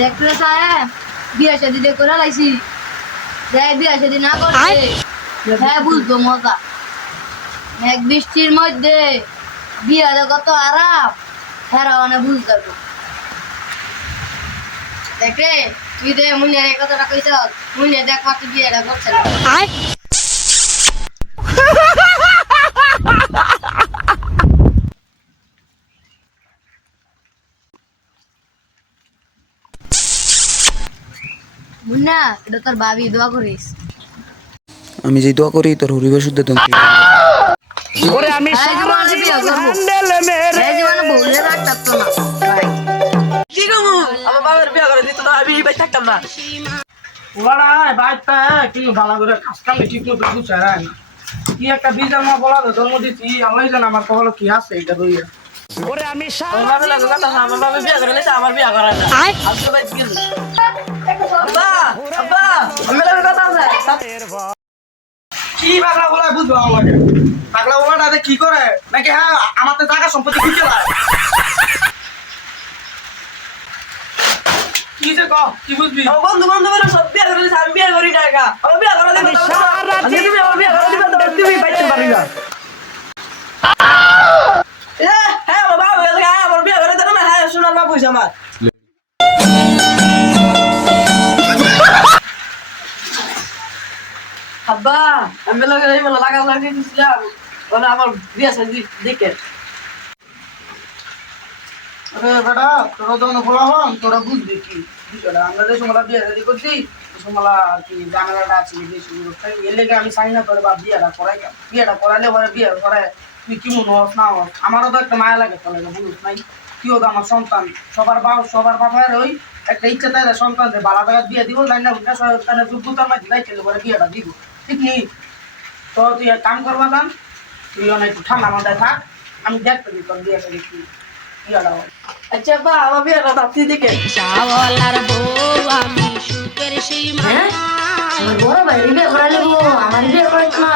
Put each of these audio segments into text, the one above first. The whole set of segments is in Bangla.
দেখলে সাহেব বিয়ে শাদি দিয়ে করে লাইছি দেখ বিয়ে শাদি না করছে হ্যাঁ বুঝবো মজা এক বৃষ্টির মধ্যে বিয়ে কত আরাম হ্যাঁ অনেক বুঝতে পারবো দেখে তুই দে মুনিয়ার এই কথাটা কইছ মুনিয়া দেখ মাত্র বিয়েটা করছে না মুন্না এটা তোর ভাবি দোয়া করিস আমি যে দোয়া করি তোর হরিবার শুদ্ধ তুমি ওরে আমি হ্যান্ডেল মেরে জীবনে বউলে রাখতাম তো না কি গো আমার বাবার বিয়া করে দিত না আমি বাই থাকতাম না ওরা বাইকটা কি ভালো করে কাজ কামে ঠিক মতো বুঝছে না কি একটা বিজার মা বলা তো জন্ম দিচ্ছি আমি জানি আমার কপালে কি আছে এটা রইয়া ওরে আমি আমার বাবা লাগা কথা আমার বাবা বিয়া করে নিছে আমার বিয়া করা না আমি তো বাই কি আব্বা আব্বা আমি লাগা কথা আছে কি পাগলা বলা বুঝবো আমাকে পাগলা বলাটা কি করে নাকি হ্যাঁ আমাদের টাকা সম্পত্তি খুঁজে লায় কি যে কও কি বুঝবি বন্ধু বন্ধু বলে সব বিয়া করে নিছে আমি বিয়া করি না একা আমার বিয়া করে দিবে তুমি আমার বিয়া করে দিবে তুমি বাইতে পারি না হ্যাঁ বাবা আমার বিয়া করে দেন না হ্যাঁ শোনা না বুঝ আমার আব্বা আমি লাগা দিছিলাম বলে আমার বিয়া সাজি দেখে আরে বেটা তোরা যখন বলা হন তোরা বুঝবি কি বিষয়টা আমরা যে সময় বিয়ে রেডি করছি সমলা কি জানালাটা আছে বেশি এর লেগে আমি চাই না করে বা বিয়েটা করাইলে পরে বিয়ে করে তুই কি মনে হস না হস আমারও তো একটা মায়া লাগে তোর লাগে বুঝুস নাই কিও তো আমার সন্তান সবার বাবার ওই একটা ইচ্ছা তাই সন্তানদের বালা টাকা বিয়ে দিব তাই না তাদের যোগ্যতার মাঝে যাইতে পরে বিয়েটা দিব ঠিক নেই তো তুই এক কাম করবা যান তুই অনেক ঠান্ডা মাথায় থাক আমি দেখতে দিই তোর বিয়েটা দেখি বিয়েটা হয় আচ্ছা বা আমার বিয়েটা তাপতি দেখে চাওয়ালার বউ আমি সুখের সীমা আমার বড় ভাই বিয়ে করাইলে আমার বিয়ে করাইতো না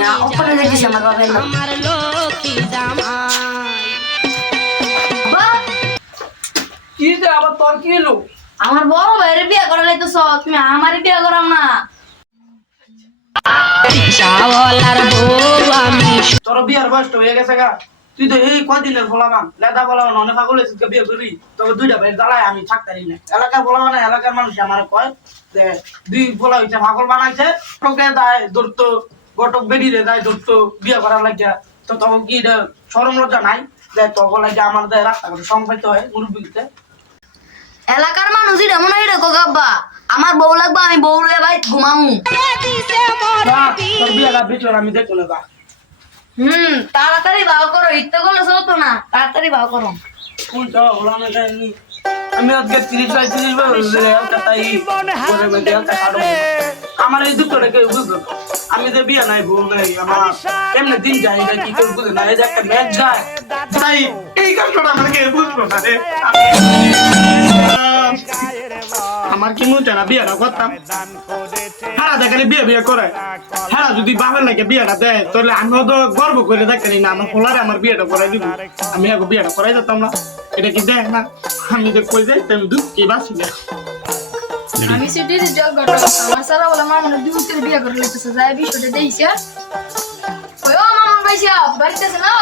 না ওখানে যাইছিস আমার বাবার না আমার লক্ষ্মী জামাই কি যে আবার তোর কি এলো আমার বড় ভাইয়ের বিয়ে করাইতো তুমি আমার বিয়ে করাম না চাওয়ালার বউ আমি তোর বিয়ার বয়স হয়ে গেছে গা তুই তো এই কদিনের ফলামান লেদা ফলামান অনেক পাগল হয়েছিস বিয়ে করি তবে দুইটা ভাই জ্বালায় আমি থাকতারি না এলাকার ফলামান এলাকার মানুষ আমার কয় যে দুই ফলা হইছে পাগল বানাইছে তোকে দেয় ধরতো গটক বেরিয়ে দেয় ধরতো বিয়ে করার লাগিয়া তো তখন কি সরম লজ্জা নাই যে তখন লাগে আমার দেয় রাস্তা করে সম্পাইতে হয় মুরব্বীতে এলাকার মানুষ এটা মনে হয় রেখো গাব্বা আমার বউ লাগবে আমি বউ রে ভাই ঘুমামু তোর বিয়েটা বিচর আমি দেখবো না তাড়াতাড়ি ভাও করো ইচ্ছে করলে চলতো না তাড়াতাড়ি ভাও করো কোন তো হলাম আমি আজকে 30 বার তাই করে মধ্যে একটা কাটো আমার এই দুটোটা কেউ বুঝলো আমি যে বিয়ে নাই বউ নাই আমার এমনি দিন যায় এটা কি করে বুঝে না এই যে একটা ম্যাচ যায় তাই এই কাজটা আমার কেউ বুঝলো না রে আমার কি মনে হয় না বিয়েটা করতাম হ্যাঁ দেখেনি বিয়ে করে হ্যাঁ যদি বাবার লাগে বিয়েটা দেয় তাহলে আমিও তো গর্ব করে দেখেনি না আমার পোলারে আমার বিয়েটা করাই দিব আমি এখন বিয়েটা করাই যেতাম না এটা কি দেখ না আমি তো কই যাই তুমি দুঃখ কি বাসি না আমি সিটির জগ গটো আমার সারা বলে মা মনে দুই বিয়ে করে লইতেছে যায় বিষয়টা দেইছে ওই ও মামা ভাইয়া বাড়িতে আছে না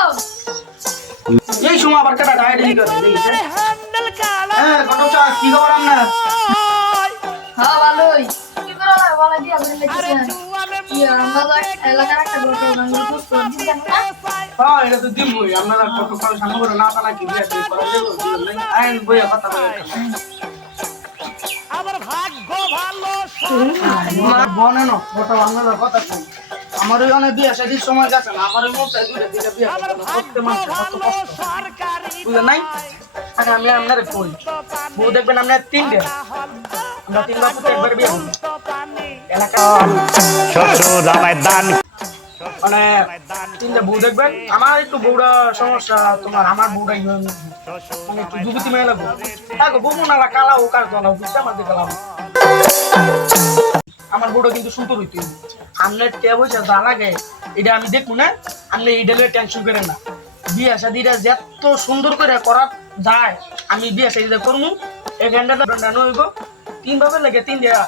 এই সময় আবার কাটা ডাইরেক্ট করে দিয়েছে হ্যাঁ কত কি খবর আপনার হ্যাঁ ভালোই কি করে বলা দিয়া করে লইতেছে কি আমরা এলাকার একটা গটো বাংলা পোস্ট দিছেন না হ্যাঁ এটা তো দিমই আপনারা কত কাল সামনে করে না পানা কি বিয়ে করে দেব আইন বইয়া কথা বলে আমার ভাগ্য ভালো আমার বনে না কত বাংলার কথা কই আমার ওই অনেক বিয়ে শাদীর সময় গেছে না আমার ওই মোটা দুইটা দিটা বিয়ে করতে মানুষ কত কষ্ট বুঝলেন নাই আগে আমি আপনারে কই বউ দেখবেন আপনার তিনটে আমরা তিন বার পুতে একবার বিয়ে করব এলাকা শ্বশুর আমায় দান মানে তিনটে বউ দেখবেন আমার একটু বউরা সমস্যা তোমার আমার বউটাই মানে একটু যুবতী মেয়ে লাগবে দেখো বউ না কালা ও কার দলা বুঝতে আমার দিকে লাভ আমার বউটা কিন্তু সুন্দর হইতে আপনার কে বলছে যা লাগে এটা আমি দেখবো না আপনি এটা টেনশন করেন না বিয়ে শাদিটা যত সুন্দর করে করা যায় আমি বিয়ে শাদিটা করবো এই গেন্ডা তো ডন্ডা নইব তিন ভাবে লাগে তিন দেয়া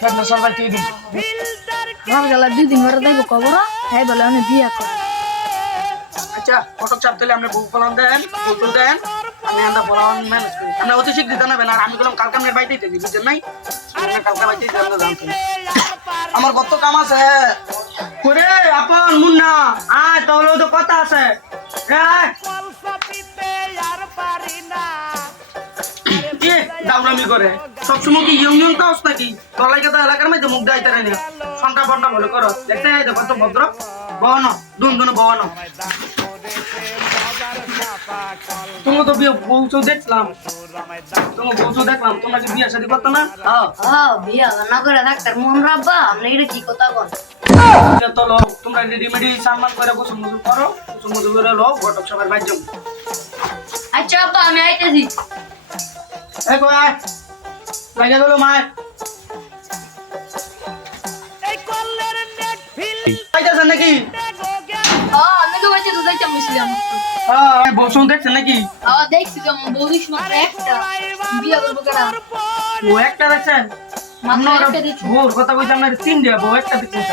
ফেরনা সরবার তুই দিন আমার গেলা 2 দিন পরে দেখবো খবর হ্যাঁ বলে আমি বিয়া করি আচ্ছা ফটো চাপ দিলে আপনি বউ কলম দেন ফটো দেন আমি আমরা বলাম ম্যানেজ করি আমরা অতি শীঘ্র জানাবেন আর আমি বললাম কালকে আমরা বাইতে দিই বুঝছেন নাই আমরা কালকে বাইতে দিই আমরা জানতে আমার কত কাম আছে করে আপন মুন্না আয় তাহলে তো কথা আছে কি দাউরামি করে সবসময় কি ইয়ং ইয়ং কাজ নাকি তলাই কথা এলাকার মধ্যে মুখ দেয় তারা নিয়ে সন্টা ফন্টা বলে করো দেখতে দেখো কত ভদ্র বহন দুন দুন বহন তোমার তো বিয়ে বউ দেখলাম তোমার বউ দেখলাম তোমরা কি বিয়ে শাদী করতো না বিয়া না করে ডাক্তার মোহন রাব্বা আপনি এটা কি কথা বল তো লোক তোমরা রেডিমেডি সামান করে গোসল মোসল করো গোসল মোসল করে লোক ঘটক সবার বাইর যাও আচ্ছা আব্বা আমি আইতেছি এই কই আয় লাগে গেল মায় আইতাছেন নাকি আমি তো বাচ্চা তো যাইতাম মিছিলাম বউ দেখছেন নাকি দেখছি যেমন বৌদিস মাত্র একটা বিয়া করবো কেনা ও একটা দেখছেন মাত্র একটা দিচ্ছি বউর কথা কইতে আপনার তিন দেয়া বউ একটা দেখছেন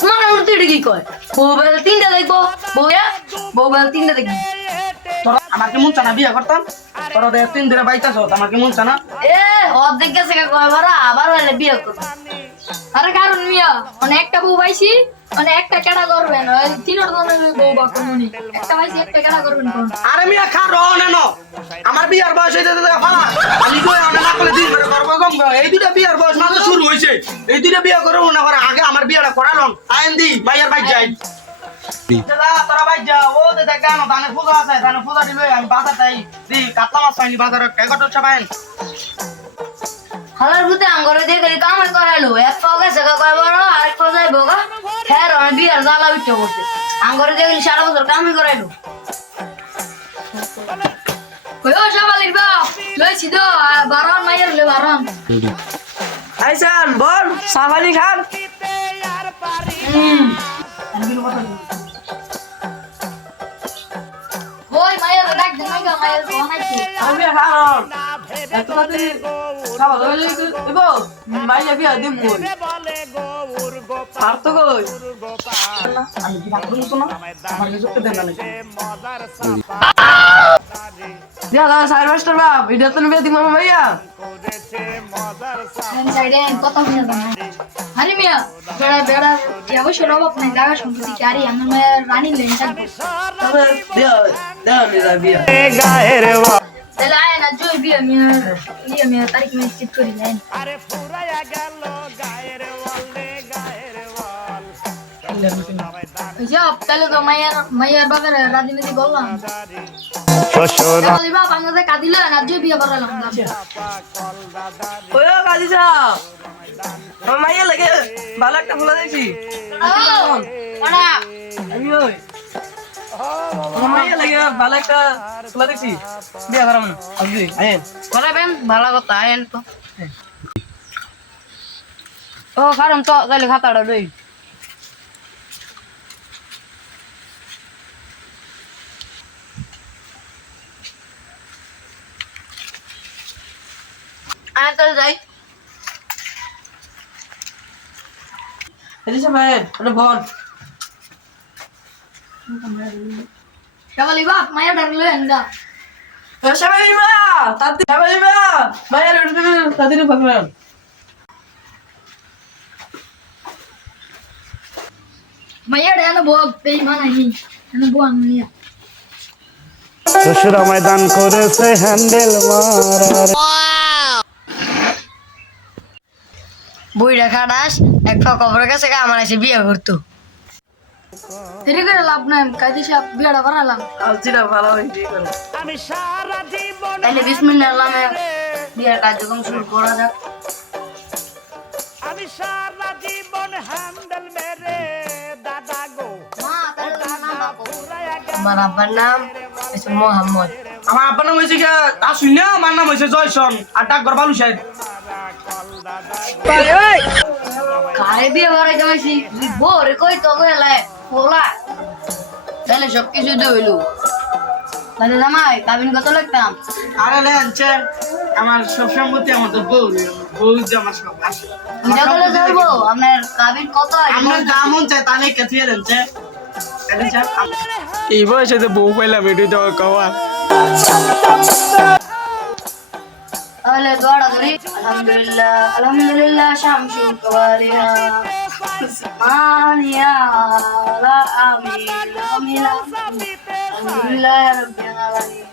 তোমার উঠতে কি কয় বউ বেলা 3টা দেখবো বউ বেলা 3টা দেখবি তোরা আমার কি মন চানা বিয়া করতাম তোরা দেখ তিন দিনে বাইতাছ আমার কি মন চানা অর্ধেক গেছে কয় বারা আবার হলে বিয়ে করবো আরে কারণ মিয়া একটা বউ পাইছি একটা কেডা করবেন তিনটা বউ বা করবনি একটা পাইছি একটা কেডা করবেন কোন আরে মিয়া খারো নেন আমার বিয়ার বয়স হইতে ফালা আমি কই আমি না করলে দিন করে করব কম এই দুটা বিয়ার বয়স মাত্র শুরু হইছে এই দুটা বিয়া করব না করে আগে আমার বিয়াটা করালন আইন দি মাইয়ার বাইক যাই দাদা তোরা বাইক যা ও দে দেখ গানো দানে পূজা আছে দানে পূজা দিলে আমি বাজার যাই দি কাতলা মাছ পাইনি বাজারে কেগট সবাই হালার ভূতে আঙ্গরে দিয়ে গেলি কামাই করাইলো এক পাও গেছে কয় বড় আরেক পাও যাই বোগা হ্যাঁ আমি বিয়ার জ্বালা বিচ্ছে করছে আঙ্গরে দিয়ে গেলি 7 বছর কামাই করাইলো কই ও শাবালির বাপ লইছি তো বারণ মাইয়ার লে বারণ আইসান বল সাফালি খান ওই মাইয়ার ডাক দে মাইয়ার বানাইছি আমি খান এত তাড়াতাড়ি খাওয়া দাওয়া দেব মাইয়া বিয়া দিম কই আর তো কই আমি কি ডাক্তার মুছো না আমার কিছু দেন না বিয়া দাও সাইড মাস্টার বাপ এটা তো বিয়া দিম মামা ভাইয়া সাইডে কথা শুনে না আরে মিয়া বেড়া বেড়া অবশ্য রবাব নাই জায়গা সম্পত্তি কি আরে আমার মায়ের রানী লেন থাকবে তবে বিয়া দাও নি বিয়া তাহলে আয় না জয় বিয়া মিয়া তারিখ মে ঠিক করি যাই যাব তাহলে তো মায়ের বাবার রাজনীতি বললাম শ্বশুর বাপ আমাদের কাঁদিল না জয় বিয়া করালাম ওই কাজিসা আমার মাইয়া লাগে ভালো একটা ফুলা দেখছি আমি ওই আমার মাইয়া লাগে ভালো একটা ফুলা দেখছি বিয়া করাম না আপনি আয়েন করাবেন ভালো কথা আয়েন তো ও কারণ তো তাহলে খাতাটা রই আয় তাহলে যাই কাজিসা ভাই ওটা বল শাবালি বাপ মায়ের ডাকলো এন্ডা শাবালি মা তাতি শাবালি মা মায়ের উঠতে তাতির পাকলাম মায়ের এনে বউ বেঈমান আইনি এনে বউ আনলিয়া শ্বশুরা ময়দান করেছে হ্যান্ডেল মারার বইটা খাটাস এক পা কবরের কাছে আমার এসে বিয়ে করতো দেরি করে লাভ নাই কাজী সাহেব বিয়েটা করালাম আলচিরা ভালো হইছে করে তাহলে বিসমিল্লাহ নামে বিয়ের কার্যক্রম শুরু করা যাক আমি সারা জীবন হ্যান্ডেল মেরে দাদা গো মা তাহলে তোমার নাম ডাকো। আমার আব্বার নাম হচ্ছে মোহাম্মদ। আমার আব্বার নাম হয়েছে কি আসুন না আমার নাম হয়েছে জয়সন আর ডাকঘর বালু সাহেব কারে বিয়ে করাইতে হয়েছি বরে কই তো গেলে বলা তাহলে সব কিছু তো হইলো তাহলে জামাই কাবিন কত লাগতাম? আরে লেনছে আমার সব সম্পত্তি আমার তো বউ বউ যে আমার সব আসে দুইটা করে ধরবো, আপনার কাবিন কত আছে? আমার যা মন চায় তা নিয়ে কেথিয়ে দেনছে এই বয়সে তো বউ পাইলাম এটাই তো কওয়া তাহলে দোয়াটা করি। আলহামদুলিল্লাহ আলহামদুলিল্লাহ শামসু কওয়ারিয়া মানিয়া লা আমিন আমিন আলহামদুলিল্লাহ রাব্বিল আলামিন।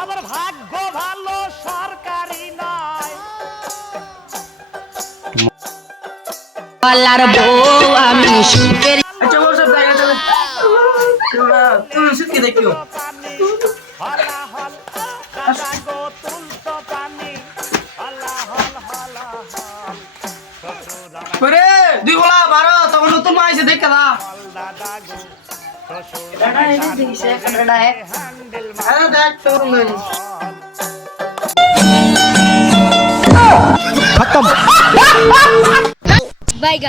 আমার ভাগ্য ভালো সরকারি নয় আচ্ছা বল সব জায়গা চলে তুমি সুতকে দেখিও হলা হল দাদা গো তুলতো পানি হলা হল হলা হল শ্বশুর ওরে দুই বলা 12 তখন নতুন মাইছে দেখা দা দাদা গো এটা এটা দিছে এটা এক আরে দেখ তোর মেয়ে বাইগা